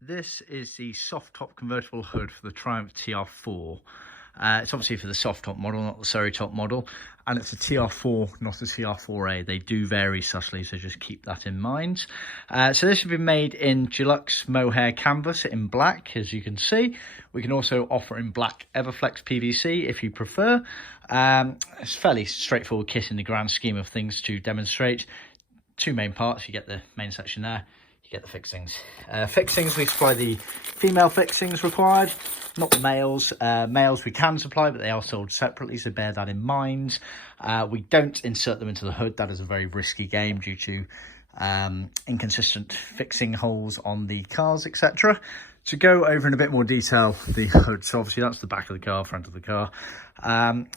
This is the soft top convertible hood for the Triumph TR4. It's obviously for the soft top model, not the Surrey top model, and it's a TR4, not a TR4A. They do vary subtly, so just keep that in mind. So this has been made in Deluxe Mohair canvas in black, as you can see. We can also offer in black Everflex PVC if you prefer. It's a fairly straightforward kit in the grand scheme of things to demonstrate. Two main parts. You get the main section there. You get the fixings. Fixings, we supply the female fixings required, not the males. Males we can supply, but they are sold separately, so bear that in mind. We don't insert them into the hood. That is a very risky game due to inconsistent fixing holes on the cars, etc. To go over in a bit more detail, the hood, so obviously that's the back of the car, front of the car.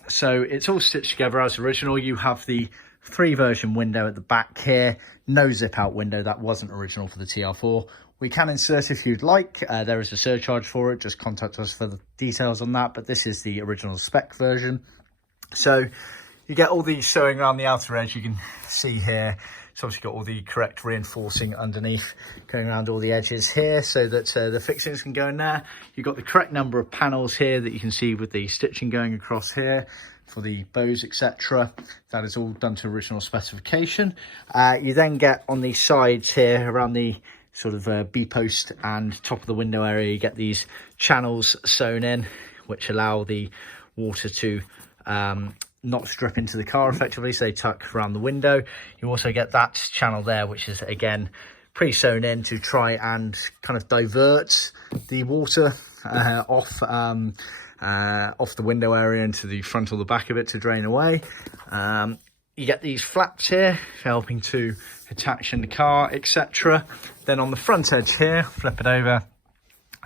So it's all stitched together as original. You have the 3 version window at the back here, no zip out window. That wasn't original for the TR4. We can insert if you'd like. There is a surcharge for it. Just contact us for the details on that, but this is the original spec version. So you get all the sewing around the outer edge. You can see here it's obviously got all the correct reinforcing underneath going around all the edges here, so that the fixings can go in there. You've got the correct number of panels here that you can see with the stitching going across here for the bows, etc. That is all done to original specification. You then get on the sides here around the sort of B-post and top of the window area, you get these channels sewn in which allow the water to not strip into the car effectively, so they tuck around the window. You also get that channel there which is again pre-sewn in to try and kind of divert the water off the window area into the front or the back of it to drain away. You get these flaps here helping to attach in the car, etc. Then on the front edge here, flip it over,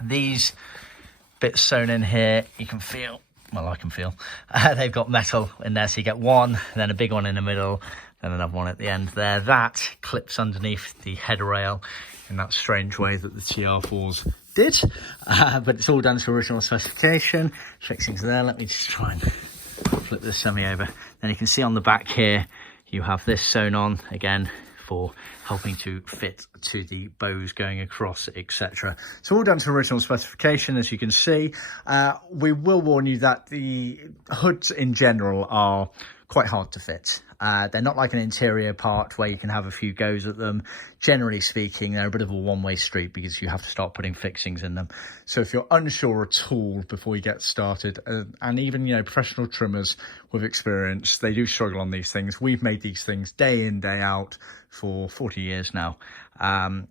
these bits sewn in here, you can feel, well, I can feel, they've got metal in there, so you get one, then a big one in the middle, then another one at the end there. That clips underneath the head rail in that strange way that the TR4s did, but it's all done to original specification. Fixings there. Let me just try and flip this semi over. Then you can see on the back here you have this sewn on again for helping to fit to the bows going across, etc. So all done to original specification, as you can see. We will warn you that the hoods in general are quite hard to fit. They're not like an interior part where you can have a few goes at them. Generally speaking, they're a bit of a one-way street because you have to start putting fixings in them. So if you're unsure at all before you get started, and even, you know, professional trimmers with experience, they do struggle on these things. We've made these things day in, day out for 40 years now.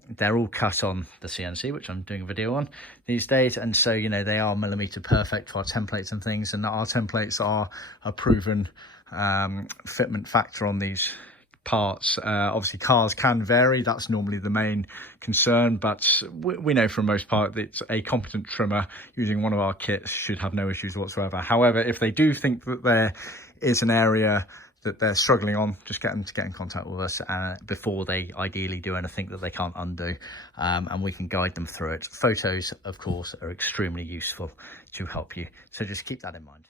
They're all cut on the CNC, which I'm doing a video on these days, and so, you know, they are millimeter perfect for our templates and things, and our templates are a proven fitment factor on these parts. Obviously cars can vary, that's normally the main concern, but we know for the most part that a competent trimmer using one of our kits should have no issues whatsoever. However, if they do think that there is an area that they're struggling on, just get them to get in contact with us before they ideally do anything that they can't undo, and we can guide them through it. Photos, of course, are extremely useful to help you, so just keep that in mind.